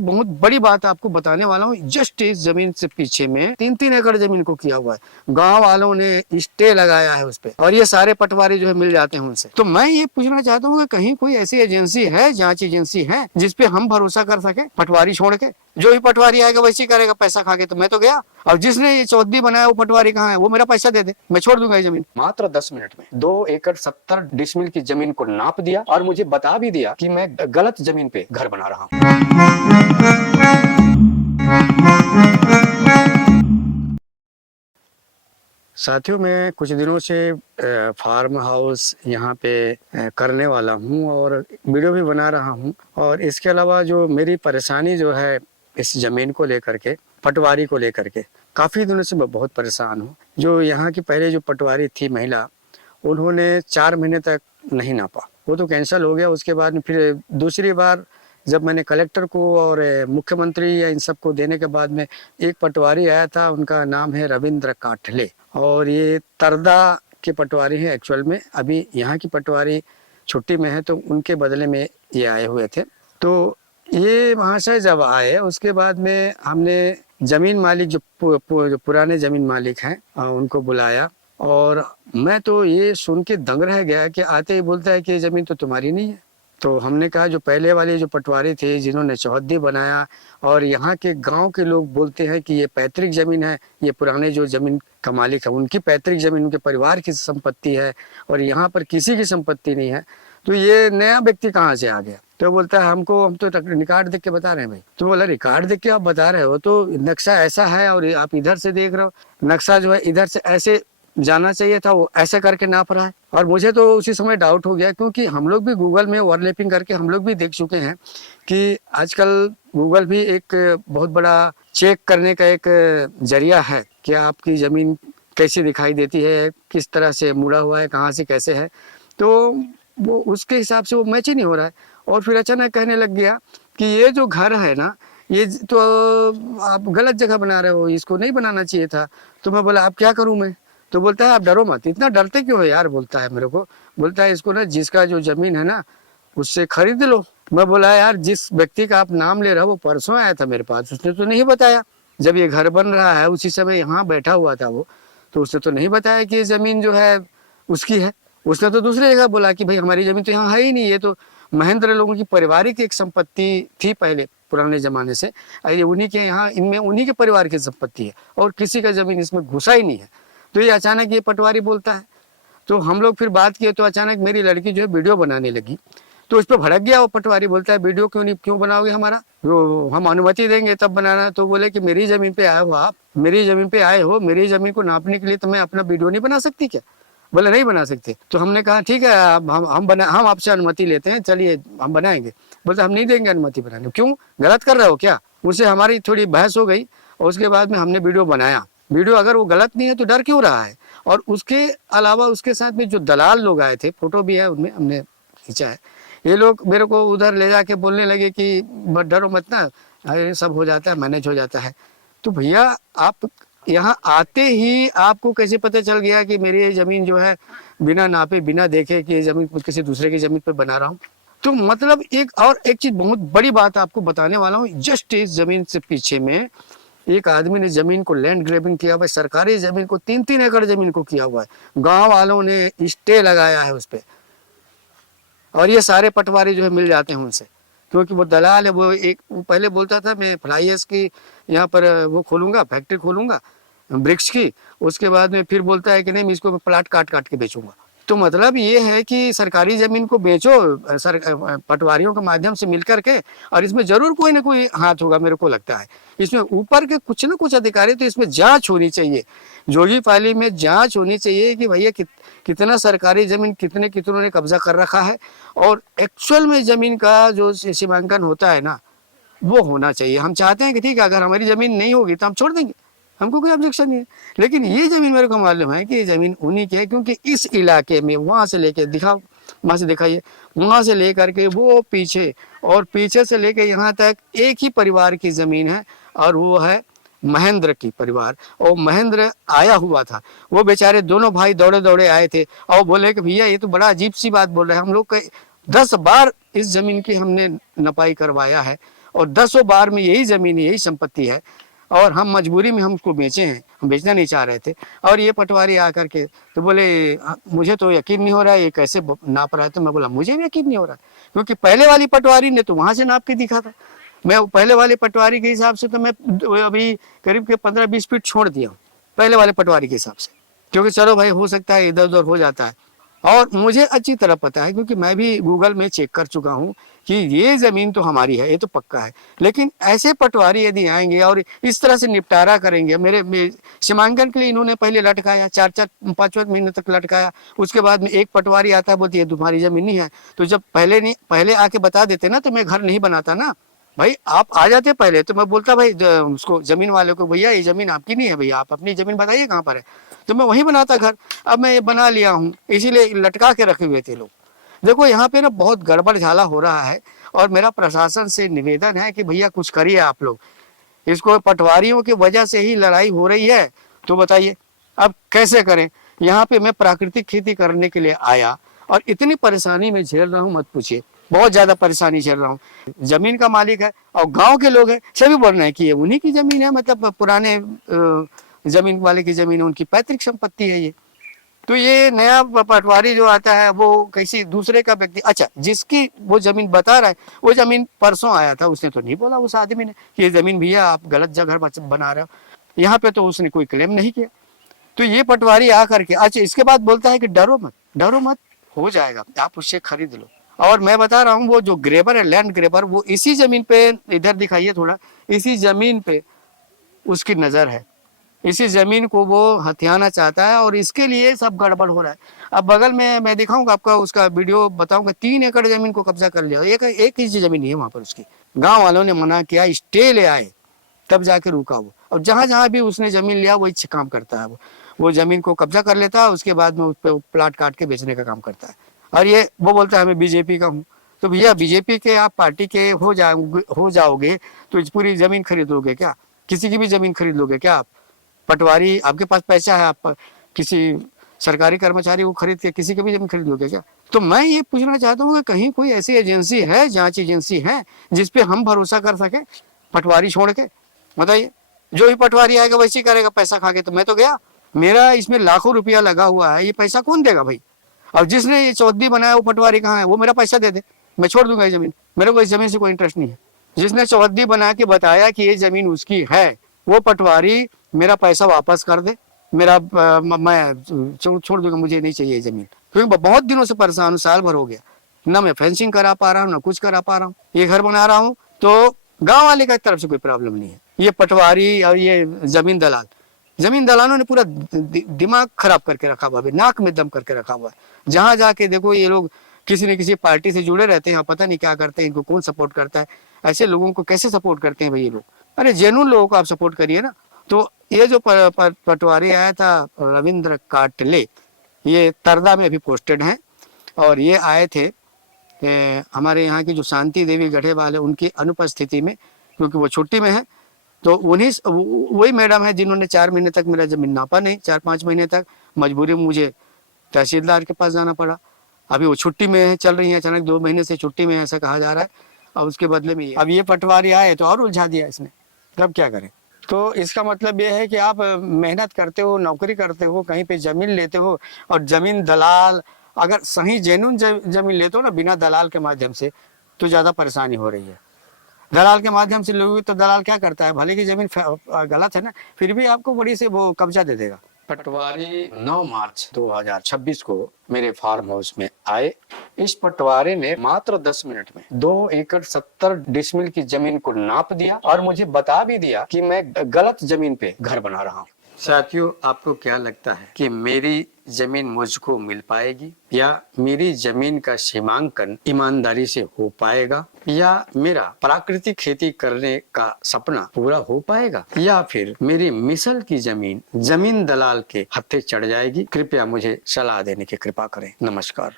बहुत बड़ी बात आपको बताने वाला हूँ। जस्ट इस जमीन से पीछे में 3-3 एकड़ जमीन को किया हुआ है। गांव वालों ने स्टे लगाया है उस पे, और ये सारे पटवारी जो है मिल जाते हैं उनसे। तो मैं ये पूछना चाहता हूँ कि कहीं कोई ऐसी एजेंसी है, जांच एजेंसी है, जिसपे हम भरोसा कर सके? पटवारी छोड़ के जो ही पटवारी आएगा वैसे करेगा पैसा खा के। तो मैं तो गया, और जिसने ये चौधरी बनाया वो पटवारी कहाँ है, वो मेरा पैसा दे दे, मैं छोड़ दूंगा ये जमीन। मात्र 10 मिनट में 2 एकड़ 70 डिसमिल की जमीन को नाप दिया और मुझे बता भी दिया कि मैं गलत जमीन पे घर बना रहा हूँ। साथियों, मैं कुछ दिनों से फार्म हाउस यहाँ पे करने वाला हूँ और वीडियो भी बना रहा हूँ। और इसके अलावा जो मेरी परेशानी जो है इस ज़मीन को लेकर के, पटवारी को लेकर के, काफ़ी दिनों से मैं बहुत परेशान हूँ। जो यहाँ की पहले जो पटवारी थी महिला, उन्होंने 4 महीने तक नहीं नापा, वो तो कैंसिल हो गया। उसके बाद में फिर दूसरी बार जब मैंने कलेक्टर को और मुख्यमंत्री या इन सबको देने के बाद में एक पटवारी आया था, उनका नाम है रविंद्र काठले, और ये तरदा के पटवारी हैं एक्चुअल में। अभी यहाँ की पटवारी छुट्टी में है, तो उनके बदले में ये आए हुए थे। तो ये महाशय जब आए, उसके बाद में हमने जमीन मालिक जो पुराने जमीन मालिक हैं उनको बुलाया, और मैं तो ये सुन के दंग रह गया कि आते ही बोलता है कि ये जमीन तो तुम्हारी नहीं है। तो हमने कहा जो पहले वाले जो पटवारी थे जिन्होंने चौहद्दी बनाया, और यहाँ के गांव के लोग बोलते हैं कि ये पैतृक जमीन है, ये पुराने जो जमीन का मालिक है उनकी पैतृक जमीन, उनके परिवार की संपत्ति है, और यहाँ पर किसी की संपत्ति नहीं है, तो ये नया व्यक्ति कहाँ से आ गया? तो बोलता है हम तो रिकॉर्ड देख के बता रहे हैं भाई। तो बोला रिकॉर्ड देख के आप बता रहे हो, तो नक्शा ऐसा है और आप इधर से देख रहे हो, नक्शा जो है इधर से ऐसे जाना चाहिए था, वो ऐसे करके नाप रहा है। और मुझे तो उसी समय डाउट हो गया, क्योंकि हम लोग भी गूगल में ओवरलैपिंग करके हम लोग भी देख चुके हैं कि आजकल गूगल भी एक बहुत बड़ा चेक करने का एक जरिया है कि आपकी ज़मीन कैसी दिखाई देती है, किस तरह से मुड़ा हुआ है, कहाँ से कैसे है। तो वो उसके हिसाब से वो मैच ही नहीं हो रहा है। और फिर अचानक कहने लग गया कि ये जो घर है ना, ये तो आप गलत जगह बना रहे हो, इसको नहीं बनाना चाहिए था। तो मैं बोला अब क्या करूँ मैं? तो बोलता है आप डरो मत। इतना डरते क्यों हो यार? बोलता है मेरे को, बोलता है इसको ना जिसका जो जमीन है ना उससे खरीद लो। मैं बोला यार जिस व्यक्ति का आप नाम ले रहे हो वो परसों आया था मेरे पास, उसने तो नहीं बताया। जब ये घर बन रहा है उसी समय यहाँ बैठा हुआ था वो, तो उसने तो नहीं बताया कि ये जमीन जो है उसकी है। उसने तो दूसरी जगह बोला कि भाई हमारी जमीन तो यहाँ है ही नहीं, ये तो महेंद्र लोगों की पारिवारिक एक संपत्ति थी पहले पुराने जमाने से, ये उन्हीं के यहाँ, इनमें उन्हीं के परिवार की संपत्ति है, और किसी का जमीन इसमें घुसा ही नहीं है। तो ये अचानक ये पटवारी बोलता है। तो हम लोग फिर बात किए, तो अचानक मेरी लड़की जो है वीडियो बनाने लगी, तो उस पर भड़क गया वो पटवारी। बोलता है वीडियो क्यों बनाओगे हमारा, तो हम अनुमति देंगे तब बनाना। तो बोले कि मेरी जमीन पे आए हो आप, मेरी जमीन पे आए हो, मेरी जमीन को नापने के लिए तो मैं अपना वीडियो नहीं बना सकती क्या? बोले नहीं बना सकते। तो हमने कहा ठीक है, हम आपसे अनुमति लेते हैं, चलिए हम बनाएंगे। बोलते हम नहीं देंगे अनुमति बनाने। क्यों, गलत कर रहे हो क्या? उससे हमारी थोड़ी बहस हो गई, और उसके बाद में हमने वीडियो बनाया। वीडियो अगर वो गलत नहीं है तो डर क्यों रहा है? और उसके अलावा उसके साथ में जो दलाल लोग आए थे, फोटो भी है उनमें, हमने खींचा है, ये लोग मेरे को उधर ले जाके बोलने लगे कि डरो मत ना, ये सब हो जाता है, मैनेज हो जाता है। तो भैया आप यहाँ आते ही आपको कैसे पता चल गया कि मेरी ये जमीन जो है बिना नापे बिना देखे कि ये जमीन किसी दूसरे की जमीन पर बना रहा हूँ? तो मतलब एक चीज बहुत बड़ी बात आपको बताने वाला हूँ। जस्ट इस जमीन से पीछे में एक आदमी ने जमीन को लैंड ग्रेबिंग किया हुआ है, सरकारी जमीन को 3-3 एकड़ जमीन को किया हुआ है। गांव वालों ने स्टे लगाया है उस पे, और ये सारे पटवारी जो है मिल जाते हैं उनसे, क्योंकि वो दलाल है। वो पहले बोलता था मैं फ्लाईएस की यहाँ पर वो खोलूंगा, फैक्ट्री खोलूंगा ब्रिक्स की। उसके बाद में फिर बोलता है कि नहीं मैं इसको प्लाट काट काट के बेचूंगा। तो मतलब ये है कि सरकारी जमीन को बेचो पटवारियों के माध्यम से मिल करके, और इसमें जरूर कोई ना कोई हाथ होगा, मेरे को लगता है इसमें ऊपर के कुछ ना कुछ अधिकारी। तो इसमें जांच होनी चाहिए, जोगी फाइली में जांच होनी चाहिए कि भैया कितना सरकारी जमीन कितनों ने कब्जा कर रखा है, और एक्चुअल में जमीन का जो सीमांकन होता है ना वो होना चाहिए। हम चाहते हैं कि ठीक है अगर हमारी जमीन नहीं होगी तो हम छोड़ देंगे, हमको कोई ऑब्जेक्शन नहीं है। लेकिन ये जमीन मेरे को मालूम है कि ये जमीन उन्हीं की है, क्योंकि इस इलाके में वहाँ से लेके दिखाओ, वहाँ से दिखाइए, वहाँ से लेकर के वो पीछे, और पीछे से लेके यहाँ तक एक ही परिवार की जमीन है, और वो है महेंद्र की परिवार। और महेंद्र आया हुआ था, वो बेचारे दोनों भाई दौड़े दौड़े आए थे, और बोले कि भैया ये तो बड़ा अजीब सी बात बोल रहे हैं, हम लोग 10 बार इस जमीन की हमने नपाई करवाया है, और 10 बार में यही जमीन यही संपत्ति है और हम मजबूरी में हम उसको बेचे हैं, हम बेचना नहीं चाह रहे थे। और ये पटवारी आकर के तो बोले मुझे तो यकीन नहीं हो रहा है ये कैसे नाप रहा है। तो मैं बोला मुझे भी यकीन नहीं हो रहा क्योंकि पहले वाली पटवारी ने तो वहां से नाप के दिखा था। मैं पहले वाले पटवारी के हिसाब से तो मैं अभी करीब के 15-20 फीट छोड़ दिया हूँ पहले वाले पटवारी के हिसाब से, क्योंकि चलो भाई हो सकता है इधर उधर हो जाता है। और मुझे अच्छी तरह पता है क्योंकि मैं भी गूगल में चेक कर चुका हूँ कि ये जमीन तो हमारी है, ये तो पक्का है। लेकिन ऐसे पटवारी यदि आएंगे और इस तरह से निपटारा करेंगे, मेरे सीमांकन के लिए इन्होंने पहले लटकाया 4-5 महीने तक लटकाया। उसके बाद में एक पटवारी आता है बोलती है तुम्हारी जमीन नहीं है। तो जब पहले आके बता देते ना तो मैं घर नहीं बनाता ना भाई। आप आ जाते पहले तो मैं बोलता भाई उसको जमीन वाले को भैया ये जमीन आपकी नहीं है भैया, आप अपनी जमीन बताइए कहाँ पर है, तो मैं वहीं बनाता घर। अब मैं ये बना लिया हूँ इसीलिए लटका के रखे हुए थे लोग। देखो यहाँ पे ना बहुत गड़बड़ झाला हो रहा है और मेरा प्रशासन से निवेदन है कि भैया कुछ करिए आप लोग। इसको पटवारियों की वजह से ही लड़ाई हो रही है, तो बताइए अब कैसे करें। यहाँ पे मैं प्राकृतिक खेती करने के लिए आया और इतनी परेशानी में झेल रहा हूँ मत पूछिए, बहुत ज्यादा परेशानी झेल रहा हूँ। जमीन का मालिक है और गांव के लोग हैं, सभी बोल रहे हैं कि ये उन्हीं की जमीन है, मतलब पुराने जमीन वाले की जमीन है, उनकी पैतृक संपत्ति है ये। तो ये नया पटवारी जो आता है वो किसी दूसरे का व्यक्ति, अच्छा जिसकी वो जमीन बता रहा है वो जमीन परसों आया था, उसने तो नहीं बोला उस आदमी ने कि ये जमीन भैया आप गलत जगह बना रहे हो। यहाँ पे तो उसने कोई क्लेम नहीं किया। तो ये पटवारी आ करके अच्छा इसके बाद बोलता है कि डरो मत हो जाएगा, आप उससे खरीद लो। और मैं बता रहा हूँ वो जो ग्रेबर है, लैंड ग्रेबर, वो इसी जमीन पे, इधर दिखाइए थोड़ा, इसी जमीन पे उसकी नजर है, इसी जमीन को वो हथियाना चाहता है और इसके लिए सब गड़बड़ हो रहा है। अब बगल में मैं दिखाऊंगा आपका, उसका वीडियो बताऊंगा, 3 एकड़ जमीन को कब्जा कर लिया। एक ही जमीन नहीं है वहां पर उसकी। गांव वालों ने मना किया, स्टे ले आए, तब जाके रुका वो। और जहां जहां भी उसने जमीन लिया वही काम करता है वो जमीन को कब्जा कर लेता है, उसके बाद में उस पर प्लाट काट के बेचने का काम करता है। और ये वो बोलता है मैं बीजेपी का हूँ। तो भैया बीजेपी के आप पार्टी के हो जाओगे तो इस पूरी जमीन खरीद लोगे क्या? किसी की भी जमीन खरीद लोगे क्या आप? पटवारी, आपके पास पैसा है, आप किसी सरकारी कर्मचारी को खरीद के किसी की भी जमीन खरीद लोगे क्या? तो मैं ये पूछना चाहता हूँ कि कहीं कोई ऐसी एजेंसी है, जांच एजेंसी है जिसपे हम भरोसा कर सके पटवारी छोड़ के? बताइए, जो भी पटवारी आएगा वैसे करेगा पैसा खा के। तो मैं तो गया, मेरा इसमें लाखों रुपया लगा हुआ है, ये पैसा कौन देगा भाई? और जिसने ये चौधरी बनाया वो पटवारी कहाँ है? वो मेरा पैसा दे दे, मैं छोड़ दूंगा ये जमीन। मेरे को इस जमीन से कोई इंटरेस्ट नहीं है। जिसने चौधरी बना के बताया कि ये जमीन उसकी है, वो पटवारी मेरा पैसा वापस कर दे, मेरा मैं छोड़ दूंगा, मुझे नहीं चाहिए जमीन। क्योंकि बहुत दिनों से परेशान हूँ, साल भर हो गया, ना मैं फेंसिंग करा पा रहा हूँ, ना कुछ करा पा रहा हूँ। ये घर बना रहा हूँ तो गांव वाले की तरफ से कोई प्रॉब्लम नहीं है। ये पटवारी और ये जमीन दलालों ने पूरा दिमाग खराब करके रखा हुआ है, नाक में दम करके रखा हुआ है। जहां जाके देखो ये लोग किसी न किसी पार्टी से जुड़े रहते हैं, पता नहीं क्या करते हैं, इनको कौन सपोर्ट करता है। ऐसे लोगों को कैसे सपोर्ट करते हैं भाई ये लोग? अरे जेन्युइन लोगों को आप सपोर्ट करिए ना। तो ये जो पटवारी आया था रविंद्र काटले, ये तरदा में अभी पोस्टेड हैं और ये आए थे हमारे यहाँ की जो शांति देवी गढ़ेवाल है उनकी अनुपस्थिति में, क्योंकि वो छुट्टी में है। तो उन्हीं वही मैडम है जिन्होंने 4 महीने तक मेरा जमीन नापा नहीं, 4-5 महीने तक मजबूरी में मुझे तहसीलदार के पास जाना पड़ा। अभी वो छुट्टी में है, चल रही है, अचानक 2 महीने से छुट्टी में है ऐसा कहा जा रहा है। और उसके बदले में अब ये पटवारी आए तो और उलझा दिया इसने, तब क्या करें? तो इसका मतलब ये है कि आप मेहनत करते हो, नौकरी करते हो, कहीं पे जमीन लेते हो और जमीन दलाल अगर सही जेन्युइन जमीन लेते हो ना बिना दलाल के माध्यम से, तो ज्यादा परेशानी हो रही है। दलाल के माध्यम से लोगे तो दलाल क्या करता है, भले की जमीन गलत है ना, फिर भी आपको बड़ी से वो कब्जा दे देगा। पटवारी 9 मार्च 2026 को मेरे फार्म हाउस में आए। इस पटवारी ने मात्र 10 मिनट में 2 एकड़ 70 डिसमिल की जमीन को नाप दिया और मुझे बता भी दिया कि मैं गलत जमीन पे घर बना रहा हूँ। साथियों, आपको क्या लगता है कि मेरी जमीन मुझको मिल पाएगी, या मेरी जमीन का सीमांकन ईमानदारी से हो पाएगा, या मेरा प्राकृतिक खेती करने का सपना पूरा हो पाएगा, या फिर मेरी मिसल की जमीन दलाल के हत्थे चढ़ जाएगी? कृपया मुझे सलाह देने की कृपा करें। नमस्कार।